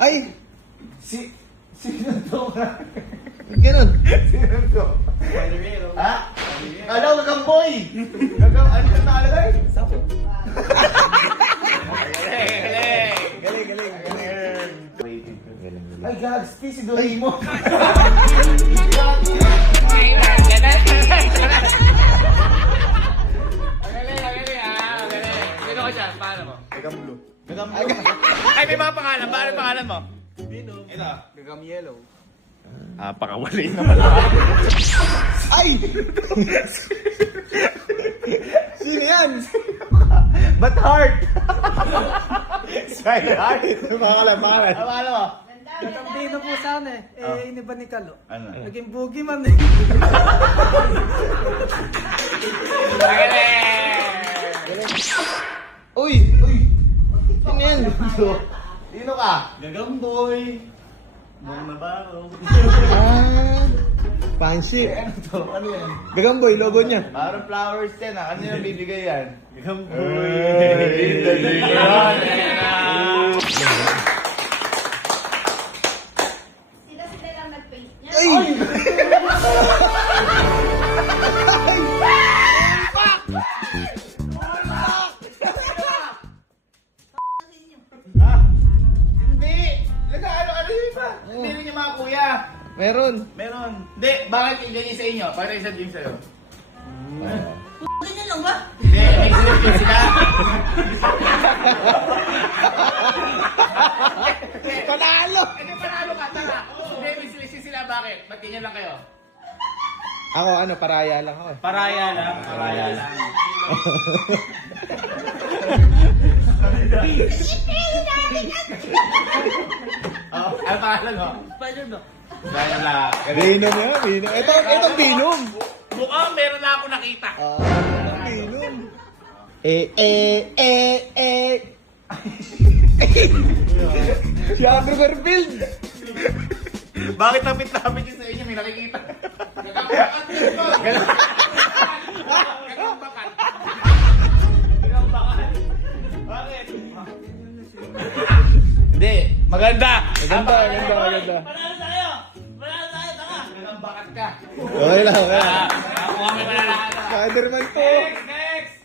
Ay! Sino to? Ganun. Sino to? Ha? Alam, gagamboy! Ano ka nakalagay? Sapot. Galing. Ay, gags, si Doraemon. Sino ka dyan? Paano mo? Gagamlo. Ay, may mga pangalan. Paano yung pangalan mo? Ito. Gagam yellow. Pakawali naman. Ay! Sino yan? Ba't heart? Sky heart? Pangalan. Ano mo? Nagkambino po sana eh. Eh, iniba ni Kalo. Ano? Naging boogeyman eh. Uy! Sino yan? Sino ka? Gagamboy. Buong nabaho. Fancy. Ano to? Ano yan? Gagamboy, logo niya. Parang flowers yan ah. Ano yung bibigay yan? Gagamboy. Sila lang nag-paint niya. Ay! Hindi! Nag-ano-ano yun ba? Hindi rin yung mga kuya. Meron. Meron. Hindi, bakit ganyan sa inyo? Bakit isa din sa'yo? Ganyan lang ba? Hindi, may sila sila. Panalo! Hindi, panalo ka, tara. Hindi, may sila sila. Bakit? Ba't ganyan lang kayo? Ako, paraya lang ako. Paraya lang. Paraya lang. Oh, ano pangalan mo? Spider-Man. Dahil lang. Binom yan, binom. Ito binom. Mukhang meron na ako nakita. Binom. Si Andrew Garfield. Bakit tapit-tapit yun sa inyo? May nakikita. Bakit? Hindi, maganda. Maganda. Panalo tayo! Nagambakat ka. Okay lang. Mukhang may mananalo. Spider-Man po. Next!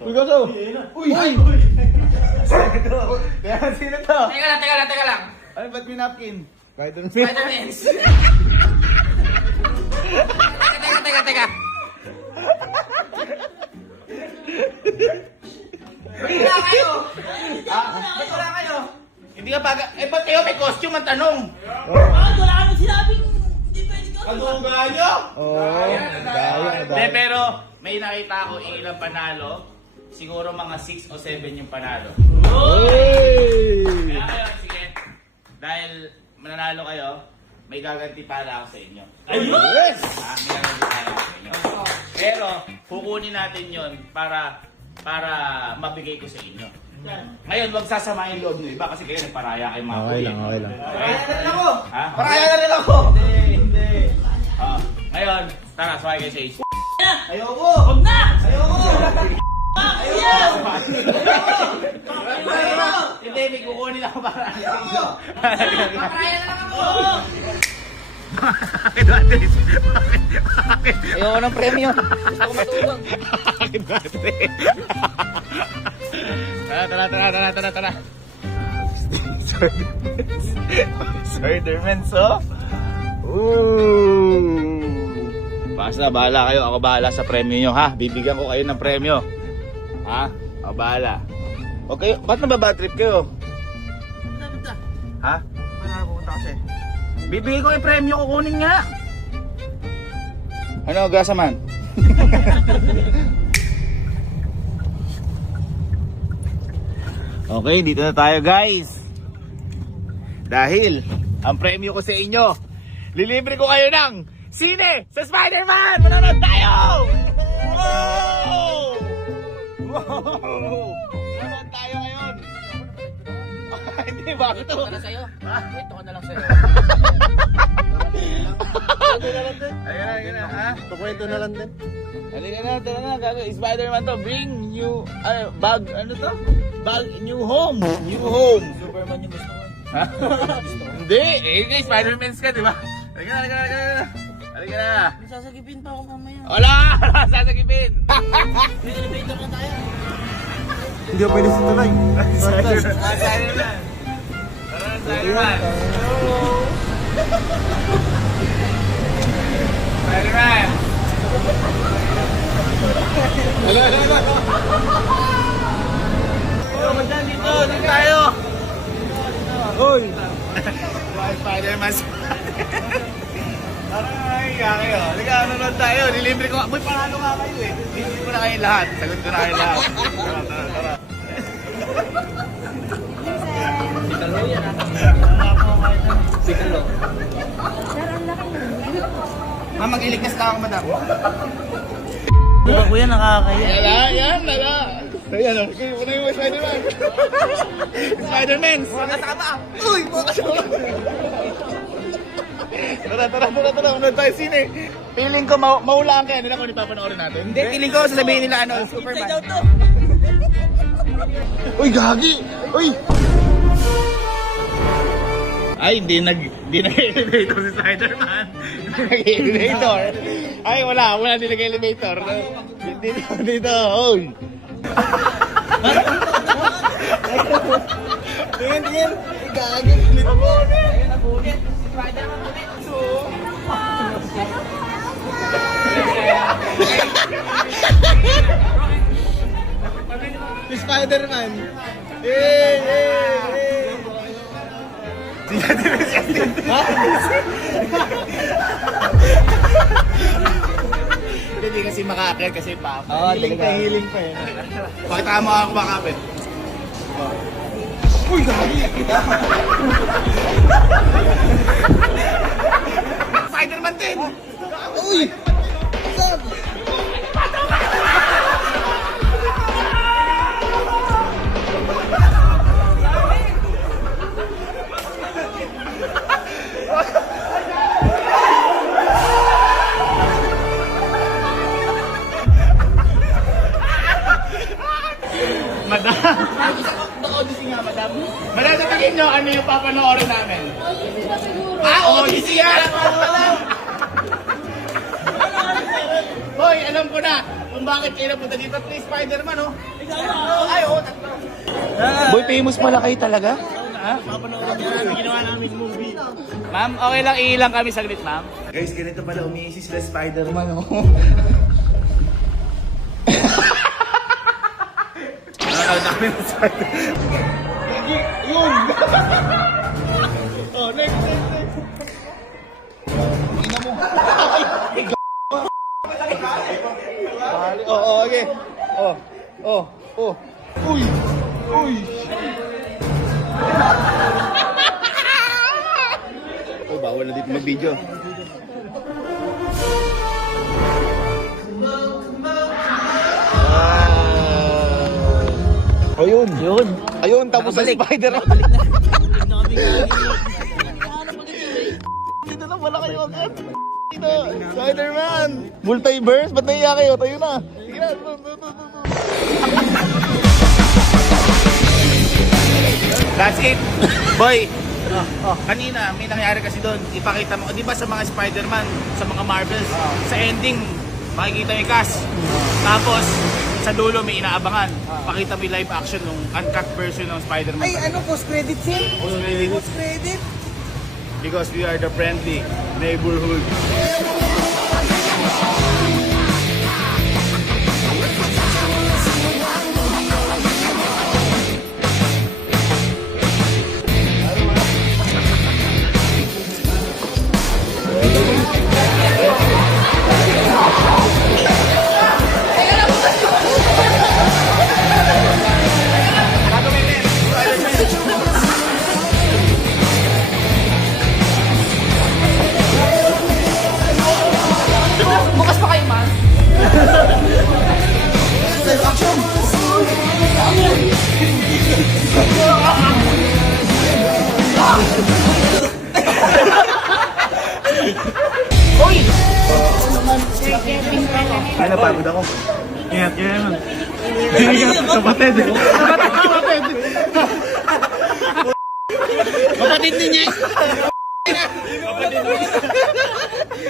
Uy, kaso. Uy! Sino to? Teka lang. Ano ba't may napkin? Spider-Man. Spider-Man. Teka. Wala kayo. Wala kayo. Hindi ka baga. Eh, ba't kayo may costume ang tanong? Wala kami sinabing hindi pwede ka. Kaduga nyo? Hindi, pero may nakita ako ilang panalo. Siguro mga 6 o 7 yung panalo. Kaya kayo, sige. Dahil mananalo kayo, may gaganti pala ako sa inyo. Yes! May gaganti pala ako sa inyo. Pero, kukunin natin yon para mabigay ko sa inyo. Ngayon, wag sasama yung loob nyo iba kasi kayo nagparaya kay mga Okay kuya. lang. Paraya na rin ako. Ha? Paraya na rin ako. Hindi. Ngayon, tara, sway kayo sa Ace. Ayoko. Huwag na! Ayoko. Hindi, may kukunin ako para. Paparaya na lang ako. Bakit Andres? Ayoko ng premyo. Bakit Andres? Tara. Spider-Man, so? Ooh. Basta, bahala kayo. Ako bahala sa premyo nyo, ha? Bibigyan ko kayo ng premyo. Ha? Ako bahala. Okay, ba't nababad trip kayo? Ha? Manapunta kasi. Bibigyan ko yung premyo, kukunin nga. Ano, gasa man? Okay, dito na tayo guys. Dahil, ang premyo ko sa inyo, lilibre ko kayo ng sine sa Spider-Man! Manonood tayo! Wow! Wow! Manonood tayo ngayon. Hindi, bago to. Ito na sa'yo. Ito ko na lang sa'yo. Ayun na, ha? Tukwento na lang din. Halika na, tara na, gagawin. Spider-Man to, bring new, bag, ano to? Bag, new home. New home. Superman yung gusto ko. Ha? Hindi! Eh, guys, Spider-Mans ka, di ba? Halika na, halika na, halika na. Halika na. Sasagipin pa ako mamaya. Wala! Wala sasagipin! May elevator na tayo. Hindi ako pwede sa tulay. Spider-Man! Spider-Man! Tara, Spider-Man! Spider-Man! Oh, madyan dito! Dito tayo! Uy! Spider-Man! Aray, kayo. Halika, nanonood tayo. Nilibre ko. Boy, panalo nga kayo eh. Hindi ko na kayo lahat. Sagot ko na kayo lahat. Tara, tara, tara. Ma'am, mag-iligtas na ako, madam. Diba kuya, nakakaya. Wala, yan, wala. Ayan, okay, muna yung Spider-Man. Spider-Man! Mga kasama! Uy, mga kasama! Tara, tara, tara, tara. Unod tayo sine. Feeling ko maulaan kaya nila kung ipapanoorin natin. Hindi, feeling ko sasabihin nila ano, Superman. Inside out to. Uy, gagi! Uy! Ay, hindi nag-elevator si Spider-Man. Hindi nag-elevator. Ay, wala din nag-elevator. Dito, uy! Tingin. Gagi. Si Spider-Man. Hindi kasi makakit kasi pa. Oo, healing pa eh. Pakita mo ako makapit. Uy, gagi. Spider-Man din! Uy! Saan? Madam! Naka-audition nga, madam. Madam, sabihin nyo ano yung papanoorin namin. Odyssey yan! Hoy, alam ko na kung bakit kayo napunta dito. Please, Spider-Man, oh. Ay, oh, tatlo. Boy, famous pala kayo talaga? Ha? Ginawa namin movie. Ma'am, okay lang, iilang kami saglit, ma'am. Guys, ganito pala umiisi sila Spider-Man, oh. Nakakalamin ng Spider-Man. Yun! Oh, next. Oo, okay. Uy! Uy! Oh, bawal na dito mag-video. Ayun. Ayun, tapos sa Spider-Man. Dito na pala kayo agad. Dito, Spider-Man. Multiverse, ba't naiya kayo? Tayo na. Sige na. That's it. Boy, kanina may nangyari kasi doon. Ipakita mo, di ba sa mga Spider-Man, sa mga Marvels, sa ending, makikita yung cast. Tapos, sa dulo may inaabangan. Pakita mo yung live action ng uncut version ng Spider-Man. Ay, ano, post-credit scene? Post-credit. Post-credit? Because we are the friendly neighborhood. Bukas pa kayo, man. Uy! Ay, napagod ako. Ingat, kapatid. kapatid ni Nyek.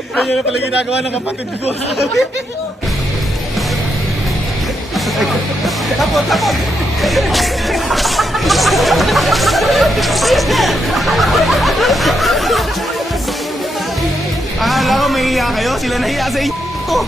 Kanya na pala ginagawa ng kapatid ko. Akala ko may hiya kayo, sila nahiya sa inyo. Ito.